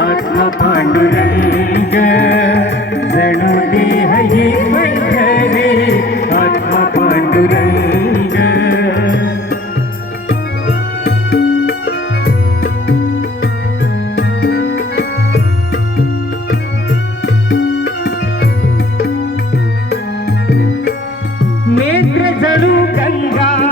आत्मा पांडुरंग। जणू देह ही पंढरी आत्मा पांडुरंग। नेत्र जणू गंगा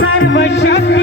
सर्वशक्ती